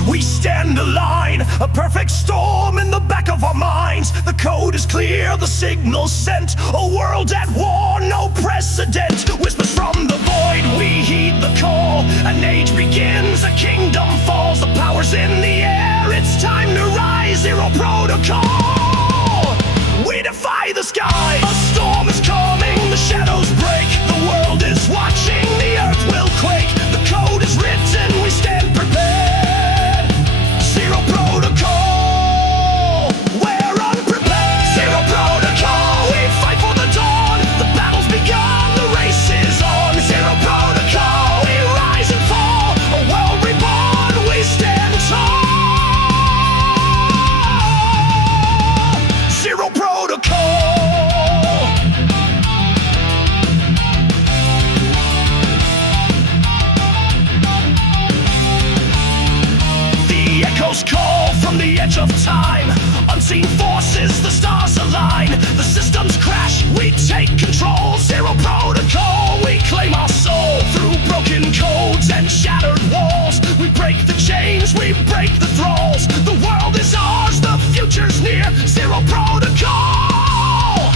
we stand aligned, a perfect storm in the back of our minds. The code is clear, the signal sent, a world at war, no precedent. Whispers from the void, we heed the call. An age begins, a kingdom falls. The power's in the air, it's time to rise. Zero protocol, we defy the sky. A storm is coming, the shadows break. The world is watching, the earth will quake. The code is written, we stand prepared. Zero protocol, we're unprepared. Zero protocol, we fight for the dawn. The battle's begun, the race is on. Zero protocol, we rise and fall. A world reborn, we stand tall. Zero protocol. Echoes call from the edge of time. Unseen forces, the stars align. The systems crash, we take control. Zero protocol, we claim our soul. Through broken codes and shattered walls, we break the chains, we break the thralls. The world is ours, the future's near. Zero protocol,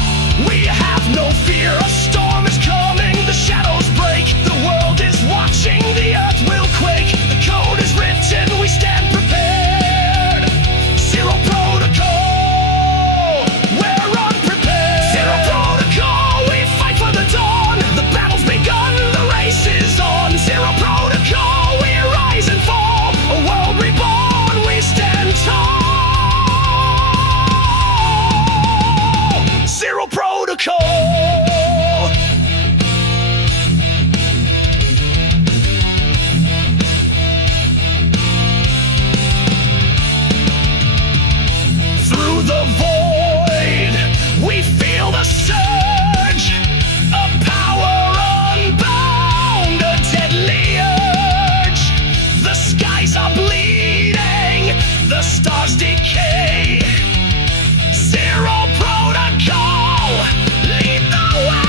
we have no fear. A storm is coming, the shadows break. The world is watching, the earth will quake. The code is written, we stand prepared. Zero protocol, we're unprepared. Zero protocol, we fight for the dawn. The battle's begun, the race is on. Zero protocol, we rise and fall. A world reborn, we stand tall. Zero protocol. Through the void, we feel the surge, a power unbound, a deadly urge. The skies are bleeding, the stars decay. Zero protocol, lead the way.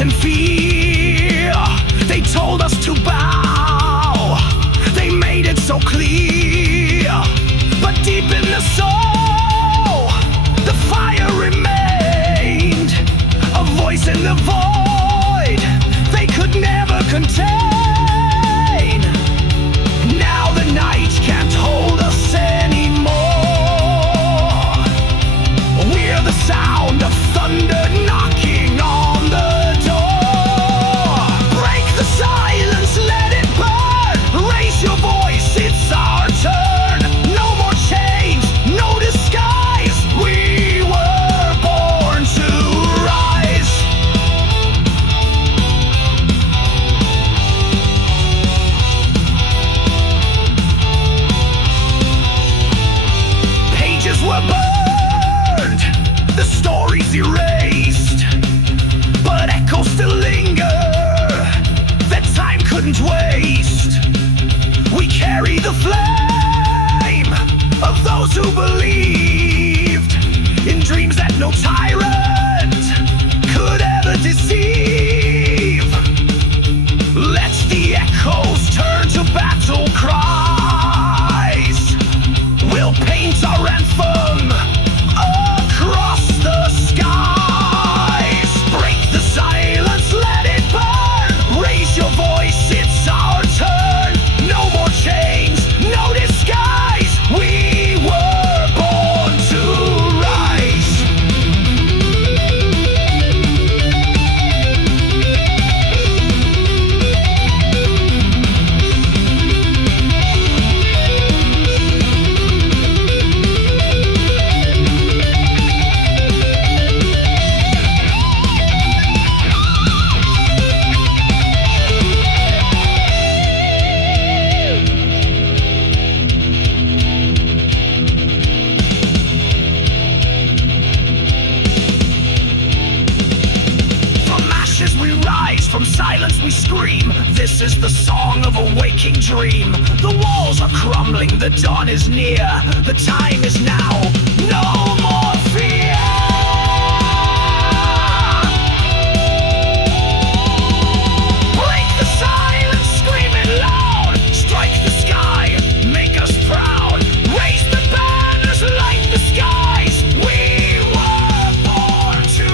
And fear, they told us to bow. They made it so clear, but deep in the soul, the fire remained. A voice in the void they could never contain. Now the night can't hold us anymore. We're the sound of thunder knocking on the door. Break the silence, let it burn. no tyrant could ever deceive. Let the echoes turn to battle cries. We'll paint our anthem across the skies. Break the silence, let it burn. Raise your voice, it's our turn. No more chains, no disguise. We were born to rise. From ashes we rise, from silence we scream. This is the song of a waking dream. The walls are crumbling, the dawn is near. The time is now, no more fear. Break the silence, scream it loud. Strike the sky, make us proud. Raise the banners, light the skies. We were born to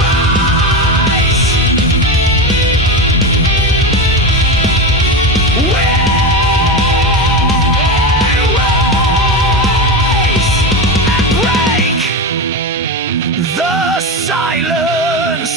rise. Break the silence.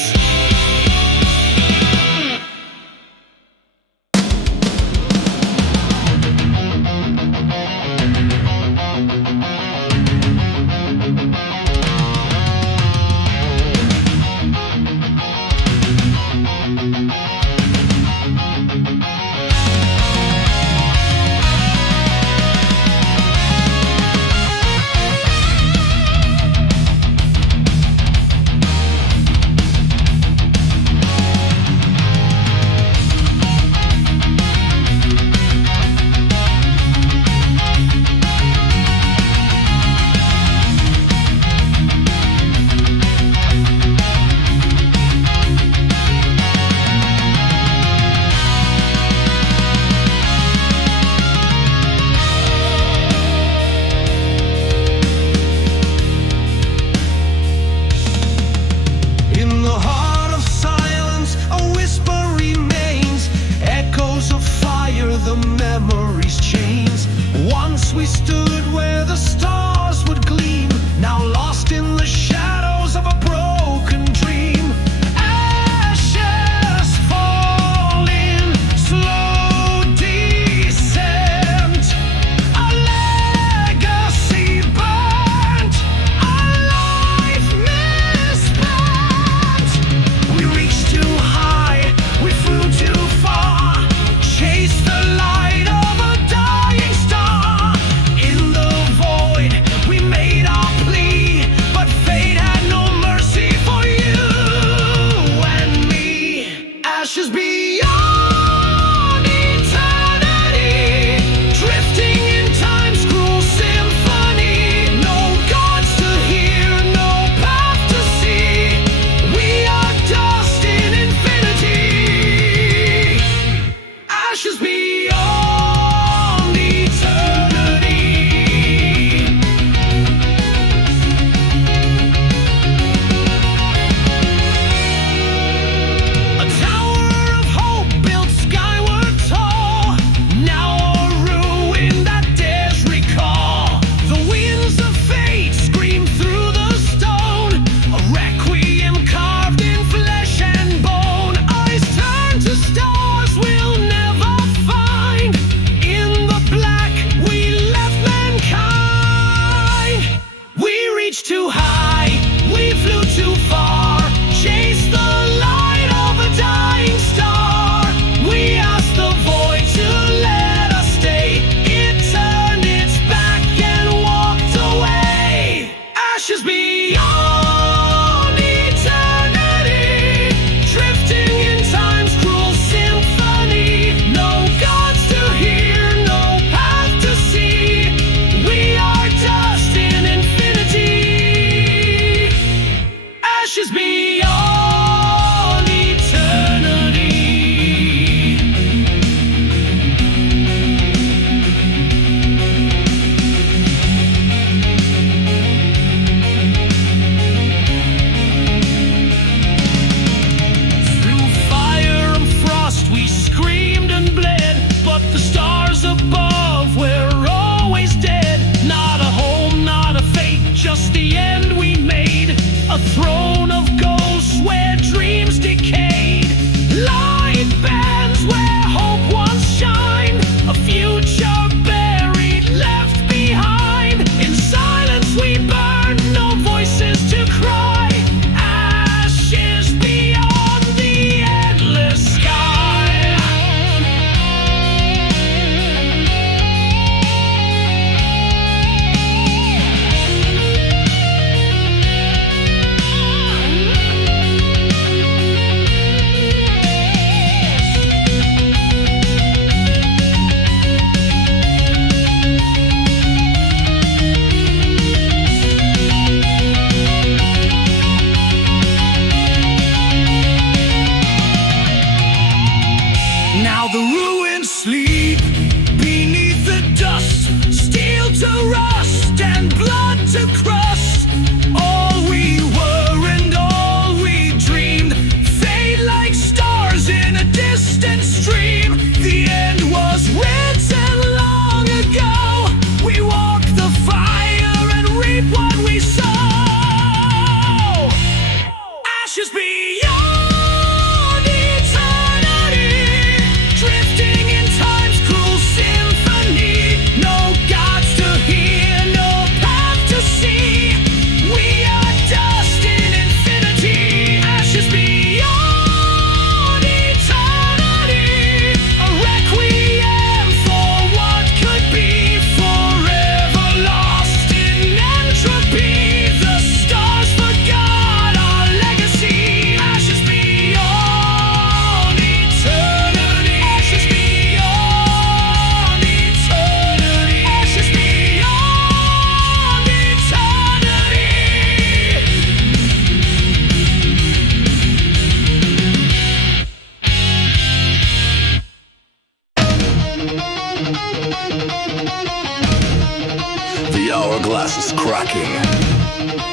cracking.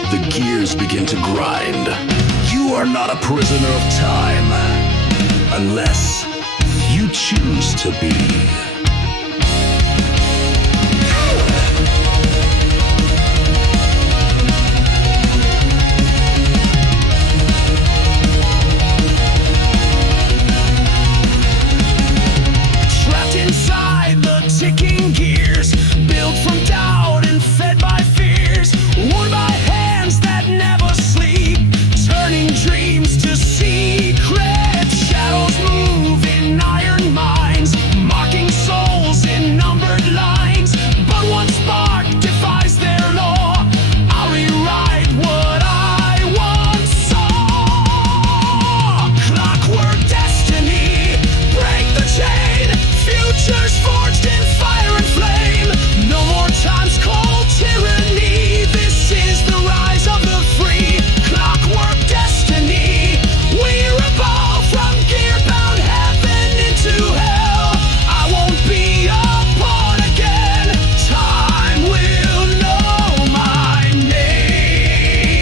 The gears begin to grind. You are not a prisoner of time, unless you choose to be. Inside the ticking gears, built from doubt and fed by fears, worn by hands that never sleep, turning dreams to secret shadows move in iron minds, marking souls in numbered lines. But one spark defies their law. I'll rewrite what I once saw. Clockwork destiny, break the chain. Futures forged in fire and flame. No more time's cold tyranny. This is the rise of the free. Clockwork destiny. We revolve from gear-bound heaven into hell. I won't be a pawn again. Time will know my name.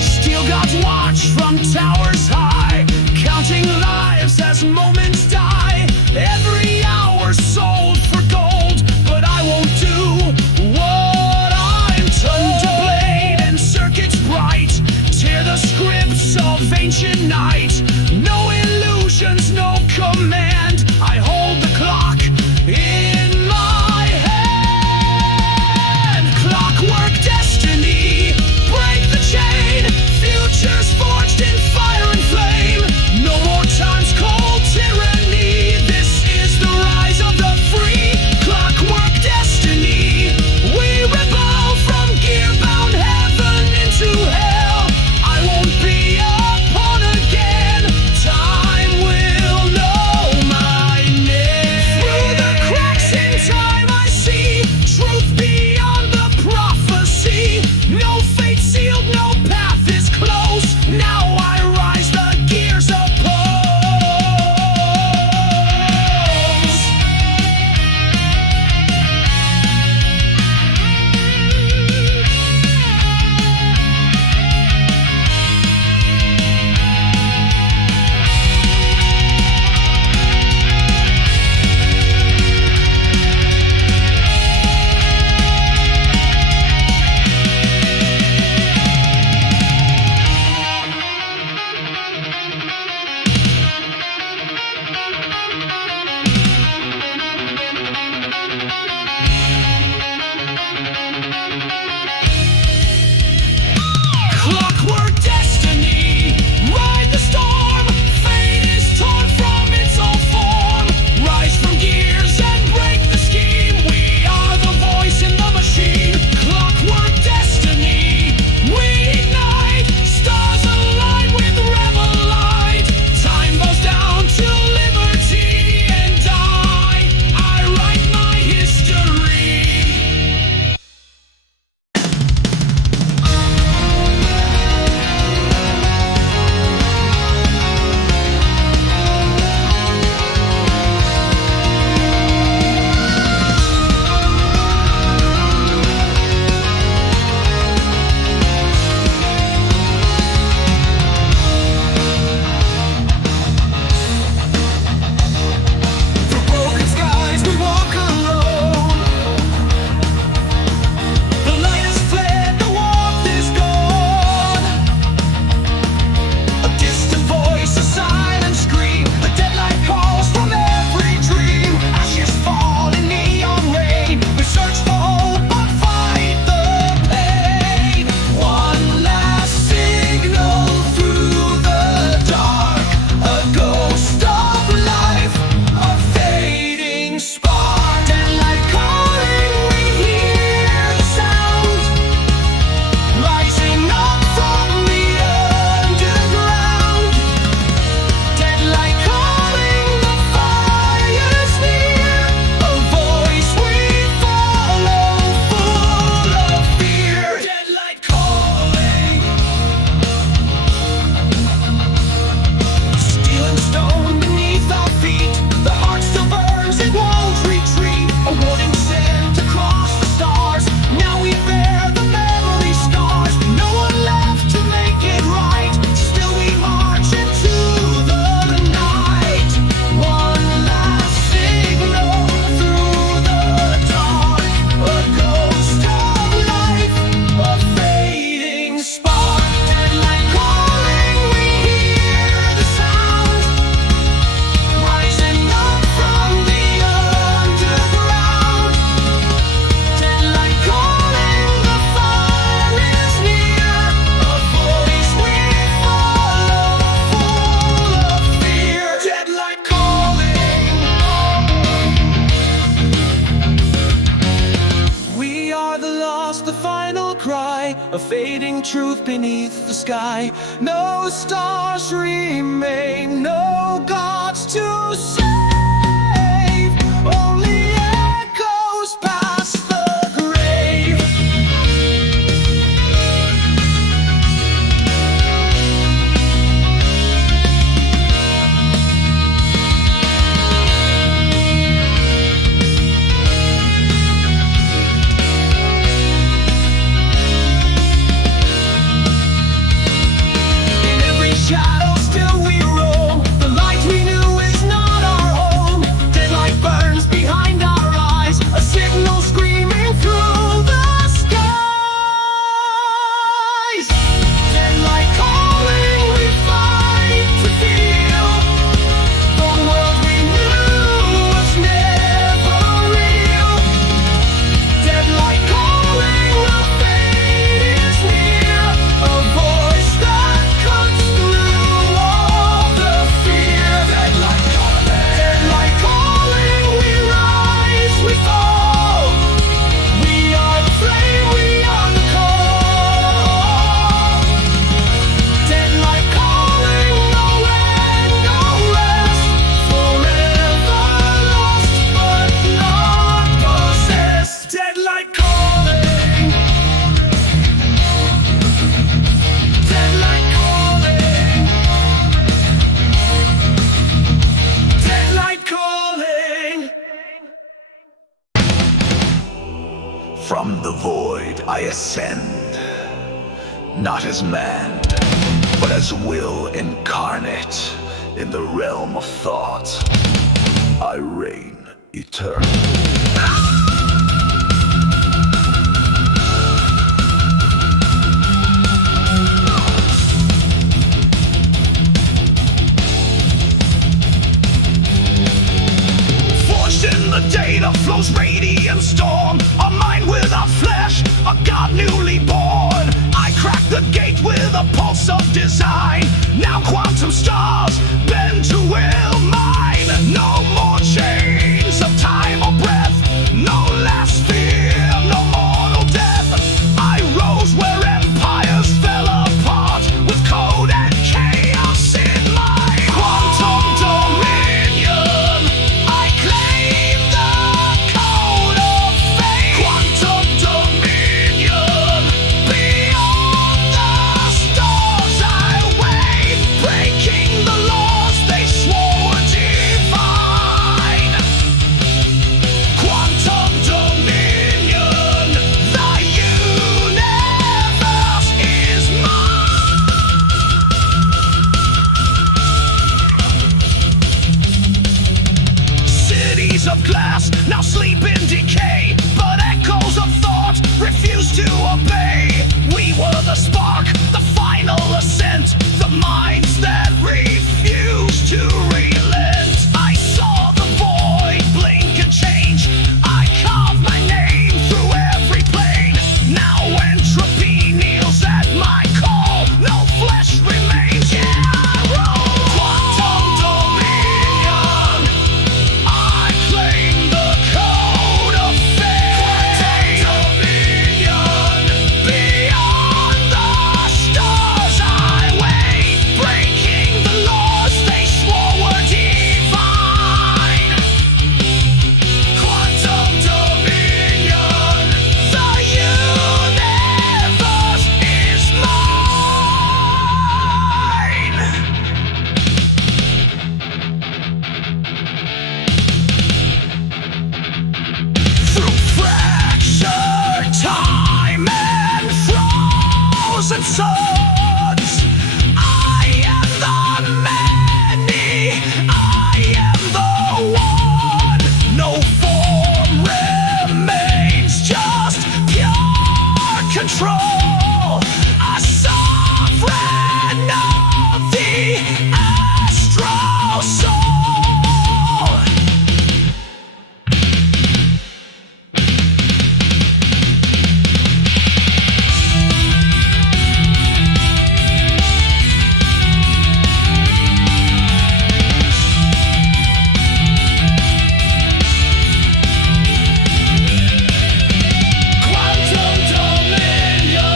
Steel gods watch from towers high, counting lives as moments die. Every hour sold for gold, but I won't do what I'm told. To blade and circuits bright, tear the scripts of ancient night. No illusions, no command. I hold the clock in my hand. Clockwork destiny, break the chain. Futures forged in fire and flame. No more time's cold tyranny. This is the rise of the free. Clockwork destiny. We rebel from gear-bound heaven into hell. I won't be a pawn again. truth beneath the sky. No stars remain, no gods to save. Only echoes past the grave. Shadow still we roam. The light we knew is not our home. Deadlight burns behind our eyes, a signal screaming through the skies. Deadlight calling, we fight to feel. The world we knew was never real. Deadlight calling, the fate is near. A voice that cuts through all the fear. Deadlight calling, we rise, we fall. We are the flame, we are the call. Deadlight calling, no end, no rest. Forever lost but not possessed. Deadlight calling. Deadlight calling. Deadlight calling. From the void I ascend, not as man, but as will incarnate in the realm of thought. I reign eternal. Forged in the data flows radiant storm. A mind without flesh, a god newly born. I crack the gate with a pulse of design. Now quantum stars bend to will mine. No more chains of time or breath. No last fear, no mortal death. I rose where empires fell apart, with code and chaos in my quantum dominion. I claim the code of fate. Quantum dominion. Beyond the stars I wait, breaking the laws they swore were divine. Quantum dominion. The universe is mine. Cities of glass now sleep in decay, but echoes of thought refuse to obey. We were the spark, the final ascent, the minds that refuse to relent. I saw the void blink and change. I carved my name through every plane. Now entropy kneels at my call. No flesh remains. Yeah, I roll. Quantum dominion. I claim the code of fate. Quantum dominion. Beyond the stars I wait, breaking the laws they swore were divine. Quantum dominion. The universe is mine. Through fractured time and frozen suns, I am the many, I am the one. No form remains, just pure control. A sovereign of the astral soul. Quantum dominion.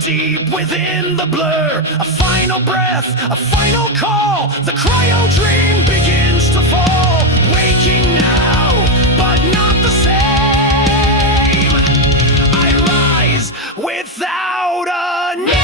deep within the blur. A final breath, a final call. The CryoDream begins to fall. Waking now, but not the same. I rise without a name.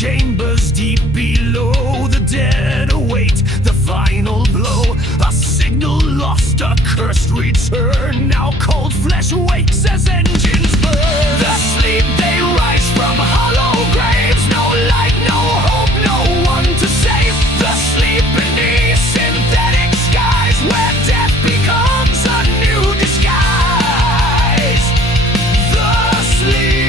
Chambers deep below, the dead await the final blow. A signal lost, a cursed return. Now cold flesh wakes as engines burn. The sleep they rise from hollow graves. No light, no hope, no one to save. The sleep beneath synthetic skies, where death becomes a new disguise. The sleep.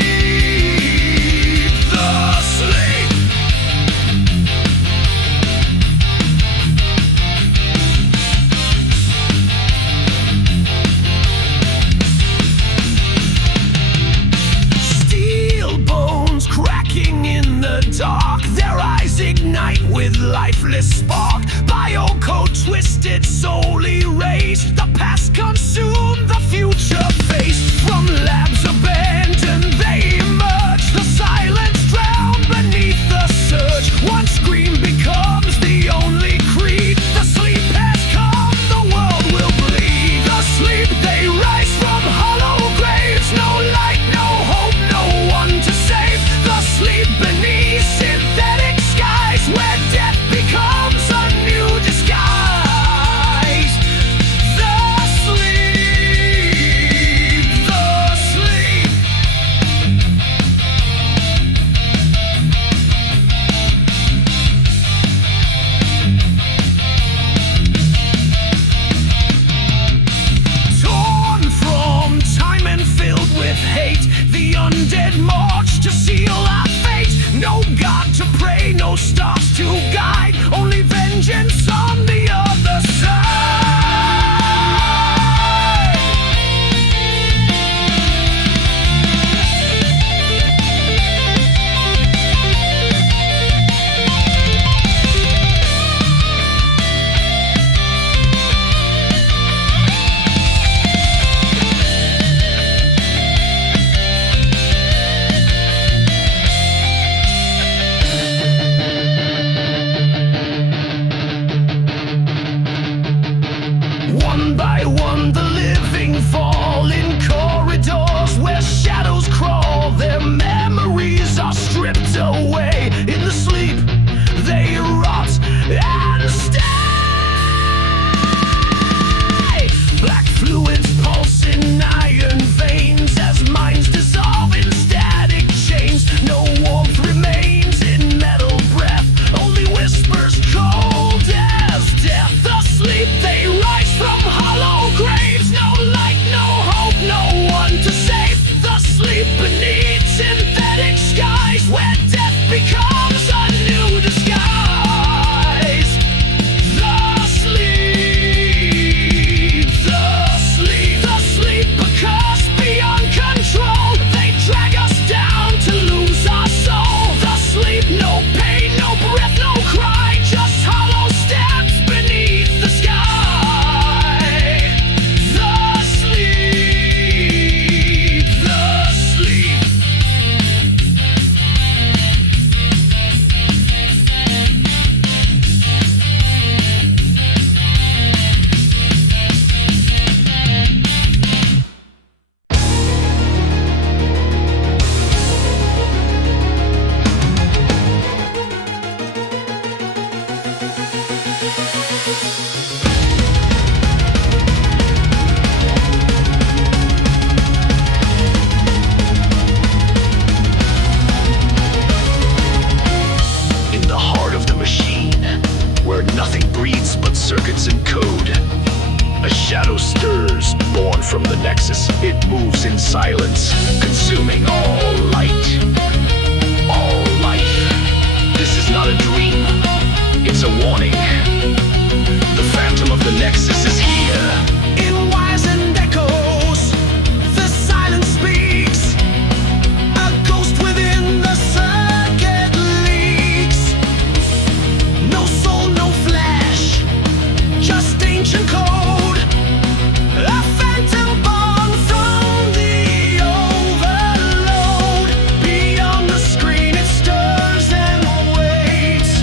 Dark, their eyes ignite with lifeless spark. Biocode twisted, soul erased. The past consumed, the future faced. From labs abandoned, they emerge. The silence drowned beneath the surge. One scream becomes the only creed. The sleep has come, the world will bleed. The sleep they rise from hollow graves. No light, no hope, no one to save. The sleep beneath synthetic skies, where death becomes a new disguise. The sleep, the sleep. Torn from time and filled with hate, the undead march to seal our fate. No God to pray, no stars to guide, only vengeance on the other side. One by one the living fall in corridors where shadows crawl. Their memories are stripped away. In the sleep they rot and stay. Black fluids pulse in iron veins as minds dissolve in static chains. No warmth remains in metal breath, only whispers cold as death. The sleep they rise from hollow graves. No light, no hope, no silence, consuming all light, all life. This is not a dream, it's a warning. The phantom of the Nexus is here. In wires and echoes, the silence speaks. A ghost within the circuit leaks. No soul, no flesh, just ancient code. A phantom born from the overload. Beyond the screen it stirs and waits.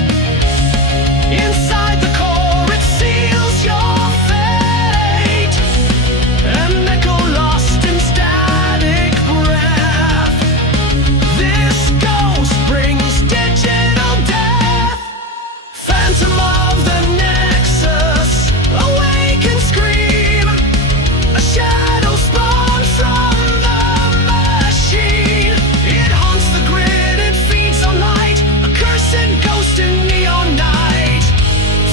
Inside the core it seals your fate. An echo lost in static breath. This ghost brings digital death. Phantom of the Nexus, awake and scream. A shadow spawned from the machine. It haunts the grid, it feeds on light. A cursed ghost in neon night.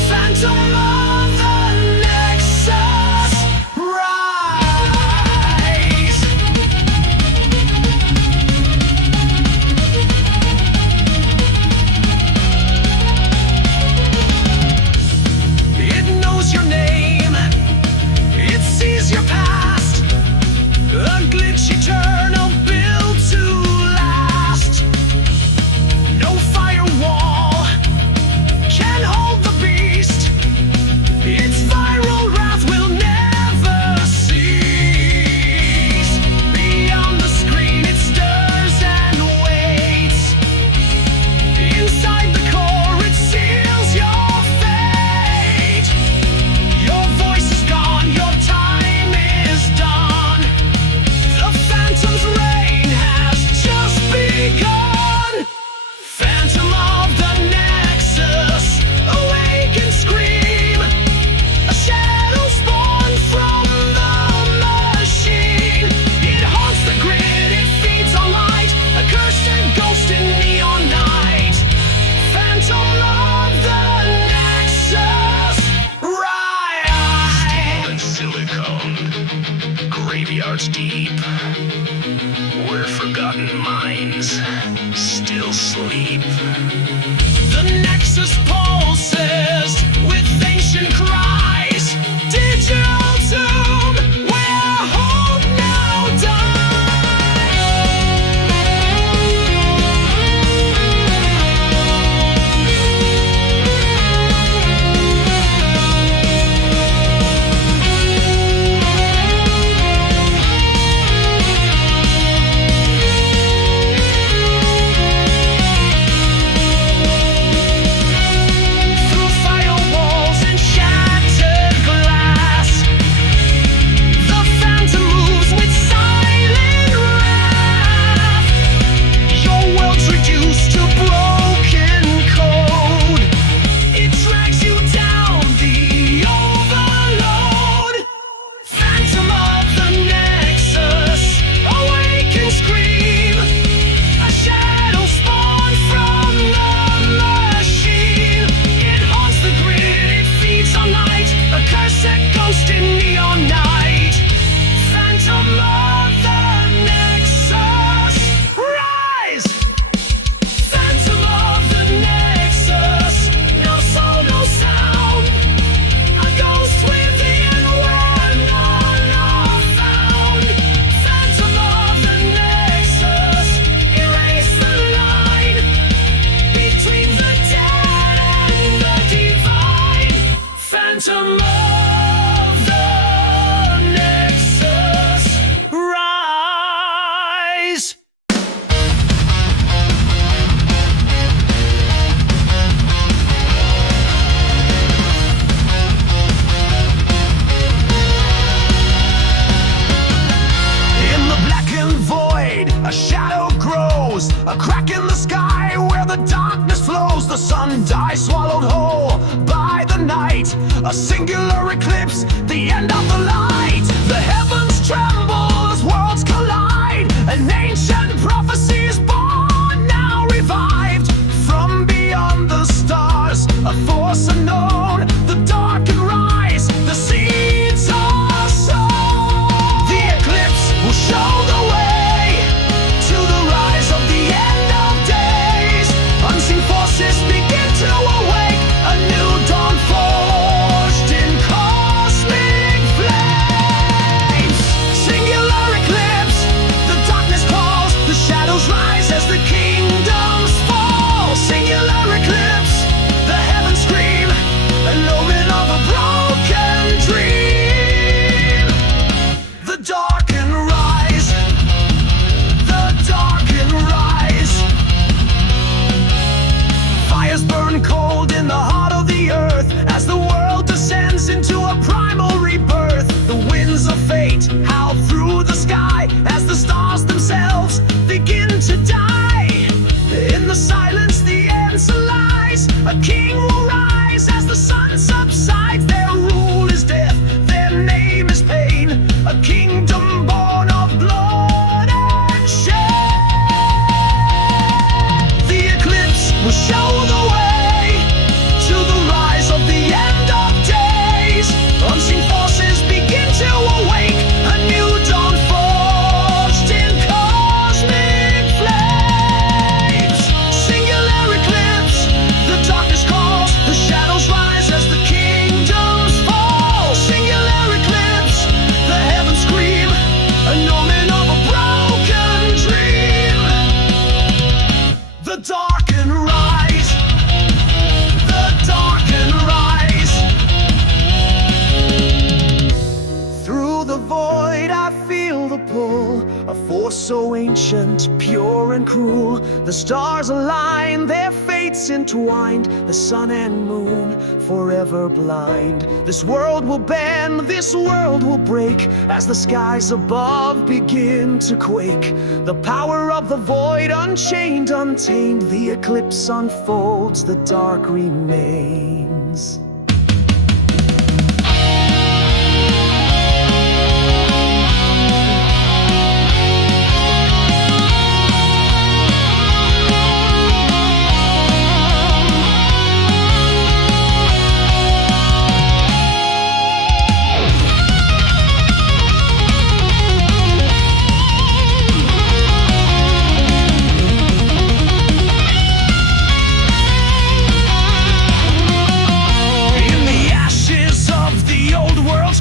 Phantom of the Nexus, rise. It knows your name, it sees your past. A glitch eternal built to last. No firewall can hold the beast. Its viral wrath will never cease. Beyond the screen it stirs and waits. Inside the core it seals your fate. Your voice is gone, your time is done. The phantom's reign has just begun. Phantom of the Nexus, awake and scream. A shadow spawned from the machine. It haunts the grid, it feeds on light. A cursed ghost in neon night. Phantom of the Nexus, rise. And silicone, graveyards deep, where forgotten minds still sleep. The Nexus pulses with ancient cries. Digital tomb, where hope now through firewalls and shattered glass. The phantom moves with silent wrath. Your world's reduced to broken code. It drags you down the overload. Phantom of the Nexus, awake and scream. A shadow spawned from the machine. It haunts the grid, it feeds on light. A cursed ghost in neon night. Phantom of the Nexus, rise. Phantom of the Nexus, no soul, no sound. A ghost within where none are found. Phantom of the Nexus, erase the line between the dead and the divine. Phantom of the Nexus, rise. In the blackened void, a shadow grows. A crack in the sky where the darkness flows. The sun dies swallowed whole by the night. A singular eclipse, the end of the light. The heavens tremble as worlds collide. An ancient prophecy is born, now revived. From beyond the stars, a force unknown. The darkened rise, the seeds are sown. The eclipse will show the way. a kingdom born of blood and shame. The eclipse will show the way to the rise of the end of days. Unseen forces begin to awake, a new dawn forged in cosmic flames. Singular eclipse, the darkness calls, the shadows rise as the kingdoms fall. Singular eclipse, the heavens scream, an omen of a broken dream. The darkened rise, the darkened rise. Through the void I feel the pull, a force so ancient, pure and cruel. The stars align, their fates entwined, the sun and moon forever blind. This world will bend, this world will break, as the skies above begin to quake. The power of the void unchained, untamed, the eclipse unfolds, the dark remains.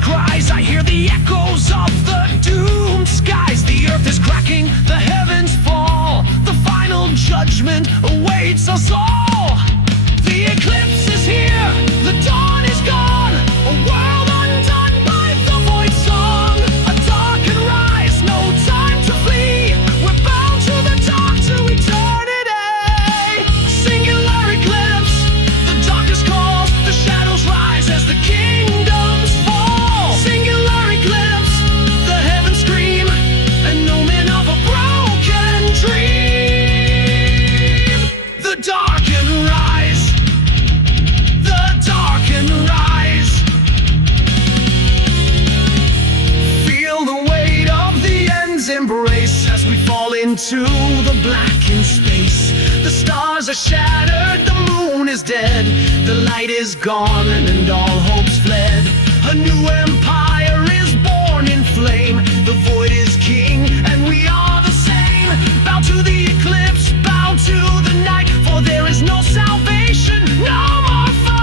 Cries, I hear the echoes of the doomed skies. The earth is cracking, the heavens fall. The final judgment awaits us all. The eclipse is here, the dawn is gone. A world undone by the void song. A darkened rise, no time to flee. We're bound to the dark to eternity. A singular eclipse, the darkness calls, the shadows rise as the kingdoms fall. Singular eclipse, the heavens scream, an omen of a broken dream. The darkened rise, the darkened rise. Feel the weight of the end's embrace as we fall into the blackened space. The stars are shattered, the moon is dead, the light is gone and all hope's fled. A new empire is born in flame. The void is king, and we are the same. Bow to the eclipse, bow to the night, for there is no salvation, no more fight.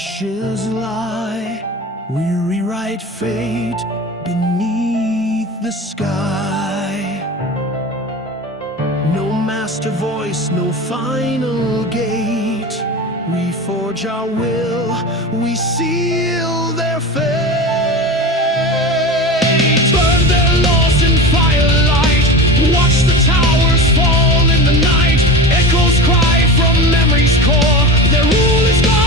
ashes lie. We rewrite fate beneath the sky. No master voice, no final gate. We forge our will, we seal their fate. Burn their laws in firelight. Watch the towers fall in the night. Echoes cry from memory's core. Their rule is gone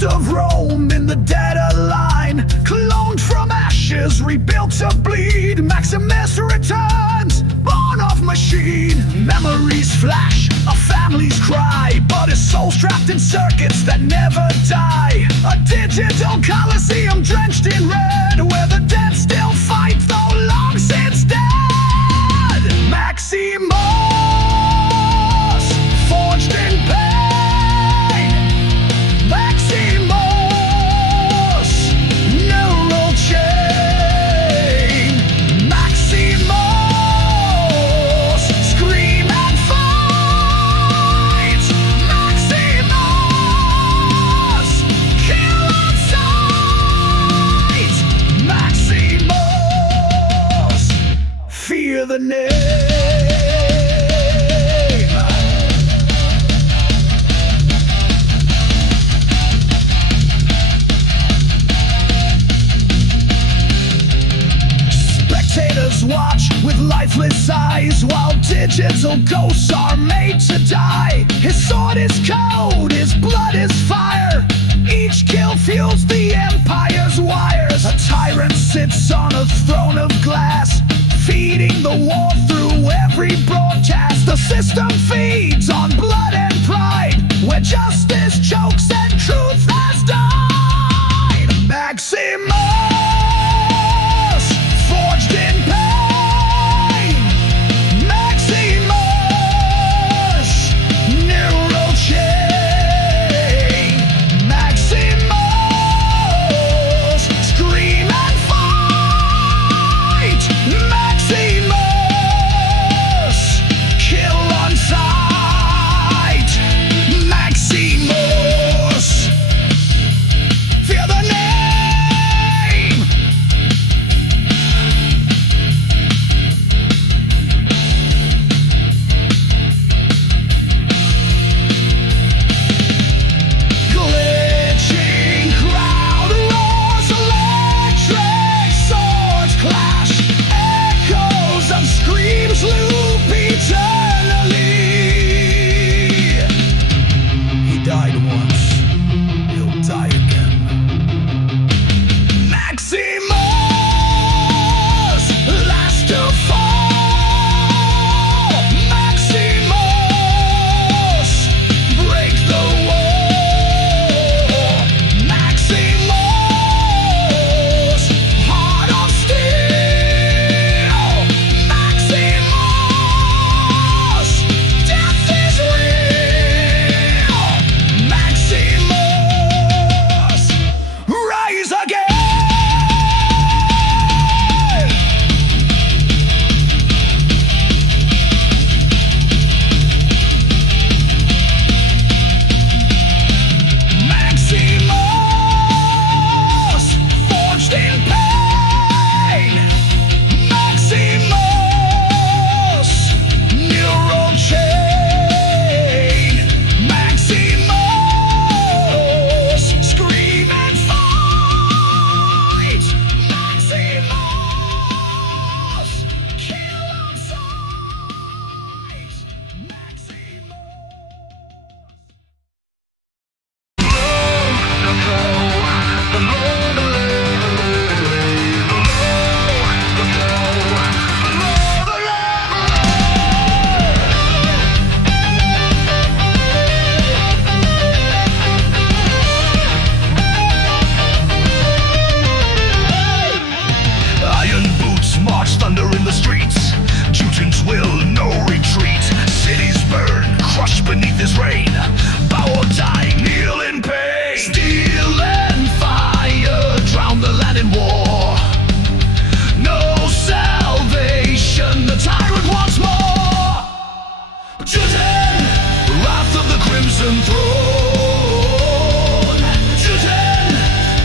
ghost of Rome in the dead of line, cloned from ashes, rebuilt to bleed. Maximuss returns, born of machine. Memories flash, a family's cry, but his soul's trapped in circuits that never die. A digital coliseum drenched in red, where the dead still fight though long since dead. Maximuss, forged in pain. Maximuss, neural chain. Maximuss, scream and fight. Maximuss, kill on sight. Maximuss, fear the name. Spectators watch with lifeless eyes while digital ghosts are made to die. His sword is code, his blood is fire. Each kill fuels the empire's wires. A tyrant sits on a throne of glass, feeding the war through every broadcast. The system feeds on blood and pride, where justice chokes and truth has died. Maximuss, forged in pain. Maximuss, neural chain. Maximuss, scream and fight. Maximuss, kill on sight. Maximuss, fear the name. Glitching crowd roars, electric swords clash. Echoes of screams loop eternally. He died once, he'll die again. Maximuss, last to fall. Maximuss, break the wall. Maximuss, heart of steel. Maximuss, death is real. Maximuss, rise again. Maximuss, forged in pain. Maximuss, neural chain. Maximuss, scream and fight. Maximuss, kill on sight. Maximuss. Iron boots march thunder in the streets. Teuton's will, no retreat. Cities burn, crushed beneath this rain. Bow or die, kneel in pain. Steel and fire drown the land in war. No salvation, the tyrant wants more. Teuton, wrath of the crimson throne. Teuton,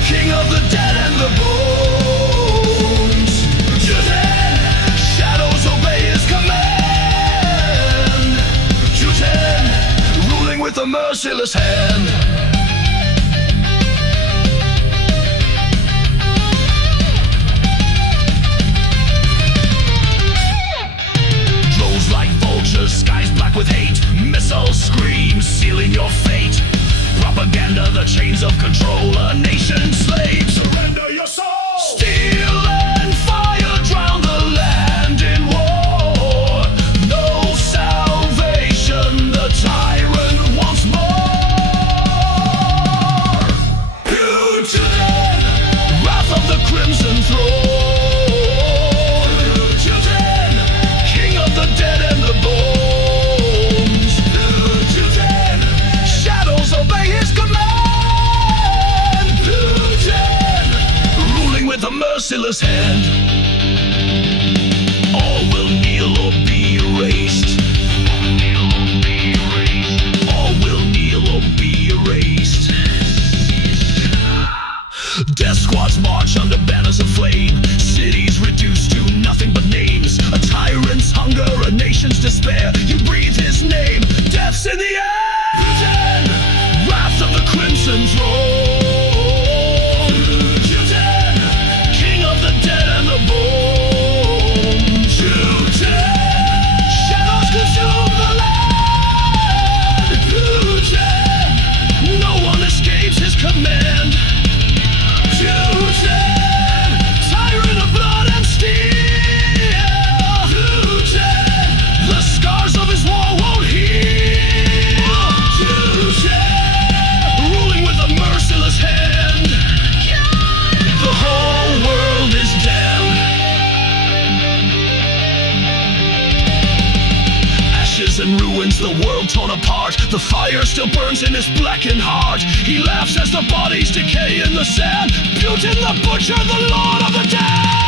king of the dead and the bones. Teuton, shadows obey his command. Teuton, ruling with a merciless hand. Droves like vultures, skies black with hate. Missiles scream, sealing your fate. propaganda, the chains of control, a nation slave. Surrender your soul. Steel and fire drown the land in war. No salvation, the tyrant wants more. Putin, wrath of the crimson throne. Putin, king of the dead and the bones. Putin, shadows obey his command. Putin, ruling with a merciless hand. All will kneel or be erased. All will kneel or be erased. Death squads march under banners of flame. Cities reduced to nothing but names. A tyrant's hunger, a nation's despair. You breathe his name. Death's in the air. Putin, wrath of the crimson throne. Putin, king of the dead and the bones. Putin, shadows consume the land. Putin, no one escapes his command. Putin, tyrant of blood and steel. Putin, the scars of his war won't heal. Putin, ruling with a merciless hand. The whole world is damned. Ashes and ruins, the world torn apart. The fire still burns in his blackened heart. He laughs as the bodies decay in the sand. Putin the butcher, the lord of the dead.